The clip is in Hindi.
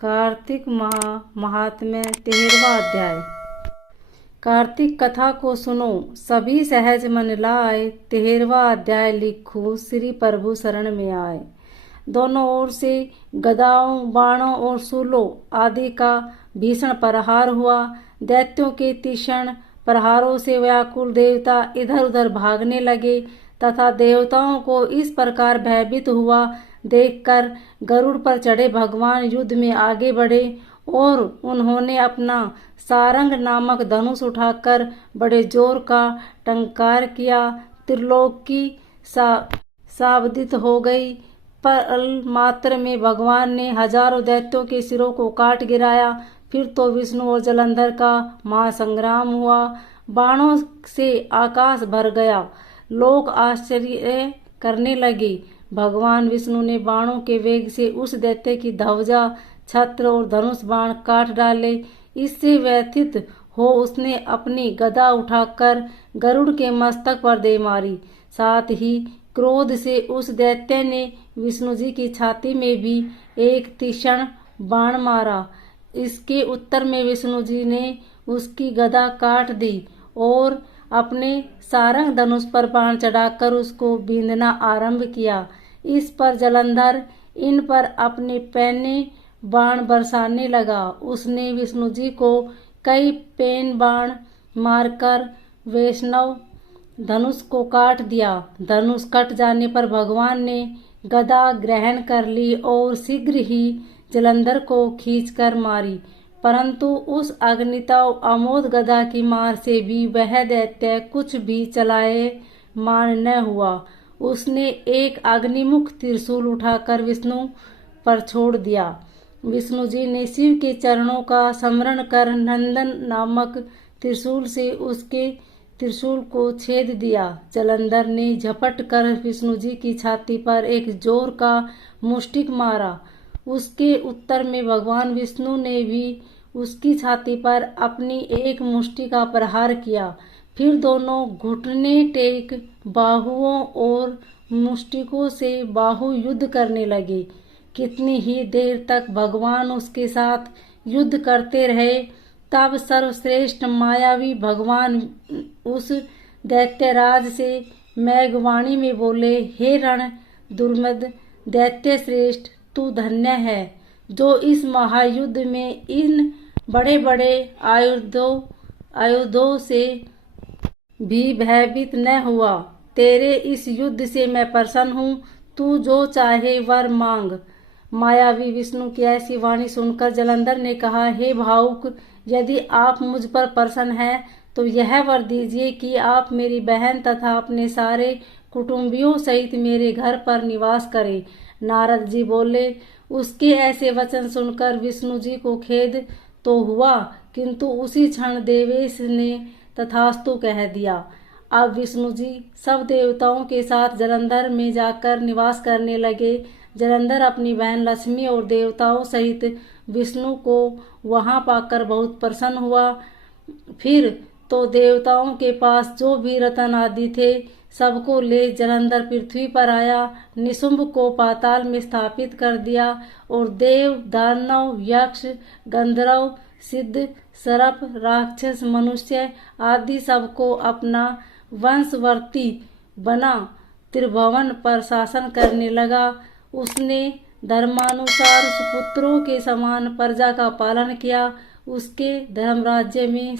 कार्तिक महात्म्य 13वां अध्याय। कार्तिक कथा को सुनो, सभी सहज मन लाए। 13वां अध्याय लिखो, श्री प्रभु शरण में आए। दोनों ओर से गदाओं, बाणों और शूलों आदि का भीषण प्रहार हुआ। दैत्यों के तीक्ष्ण प्रहारों से व्याकुल देवता इधर उधर भागने लगे तथा देवताओं को इस प्रकार भयभीत हुआ देखकर गरुड़ पर चढ़े भगवान युद्ध में आगे बढ़े और उन्होंने अपना सारंग नामक धनुष उठाकर बड़े जोर का टंकार किया। त्रिलोकी सावधित हो गई। पल मात्र में भगवान ने हजारों दैत्यों के सिरों को काट गिराया। फिर तो विष्णु और जलंधर का महासंग्राम हुआ। बाणों से आकाश भर गया। लोग आश्चर्य करने लगे। भगवान विष्णु ने बाणों के वेग से उस दैत्य की ध्वजा, छत्र और धनुष बाण काट डाले। इससे व्यथित हो उसने अपनी गदा उठाकर गरुड़ के मस्तक पर दे मारी। साथ ही क्रोध से उस दैत्य ने विष्णु जी की छाती में भी एक तीक्ष्ण बाण मारा। इसके उत्तर में विष्णु जी ने उसकी गदा काट दी और अपने सारंग धनुष पर बाण चढ़ाकर उसको बींधना आरंभ किया। इस पर जलंधर इन पर अपने पैने बाण बरसाने लगा। उसने विष्णु जी को कई पैन बाण मारकर वैष्णव धनुष को काट दिया। धनुष कट जाने पर भगवान ने गदा ग्रहण कर ली और शीघ्र ही जलंधर को खींचकर मारी। परंतु उस अग्निताव अमोद गदा की मार से भी वह दैत्य कुछ भी चलाए मान न हुआ। उसने एक अग्निमुख त्रिशूल उठाकर विष्णु पर छोड़ दिया। विष्णु जी ने शिव के चरणों का स्मरण कर नंदन नामक त्रिशूल से उसके त्रिशूल को छेद दिया। जलंधर ने झपट कर विष्णु जी की छाती पर एक जोर का मुष्टिक मारा। उसके उत्तर में भगवान विष्णु ने भी उसकी छाती पर अपनी एक मुष्टि का प्रहार किया। फिर दोनों घुटने टेक बाहुओं और मुष्टिकों से बाहु युद्ध करने लगे। कितनी ही देर तक भगवान उसके साथ युद्ध करते रहे। तब सर्वश्रेष्ठ मायावी भगवान उस दैत्यराज से मेघवाणी में बोले, हे रण दुर्मद दैत्य श्रेष्ठ, तू धन्य है जो इस महायुद्ध में इन बड़े बड़े आयुधों से भी भयभीत न हुआ। तेरे इस युद्ध से मैं प्रसन्न हूँ। तू जो चाहे वर मांग। मायावी विष्णु की ऐसी वाणी सुनकर जलंधर ने कहा, हे भावुक, यदि आप मुझ पर प्रसन्न हैं तो यह वर दीजिए कि आप मेरी बहन तथा अपने सारे कुटुंबियों सहित मेरे घर पर निवास करें। नारद जी बोले। उसके ऐसे वचन सुनकर विष्णु जी को खेद तो हुआ, किंतु उसी क्षण देवेश ने तथास्तु कह दिया। अब विष्णु जी सब देवताओं के साथ जलंधर में जाकर निवास करने लगे। जलंधर अपनी बहन लक्ष्मी और देवताओं सहित विष्णु को वहां पाकर बहुत प्रसन्न हुआ। फिर तो देवताओं के पास जो भी रतन आदि थे सबको ले जलंधर पृथ्वी पर आया। निशुंभ को पाताल में स्थापित कर दिया और देव, दानव, यक्ष, गंधर्व, सिद्ध, सर्प, राक्षस, मनुष्य आदि सबको अपना वंशवर्ती बना त्रिभुवन पर शासन करने लगा। उसने धर्मानुसार सुपुत्रों के समान प्रजा का पालन किया। उसके धर्मराज्य में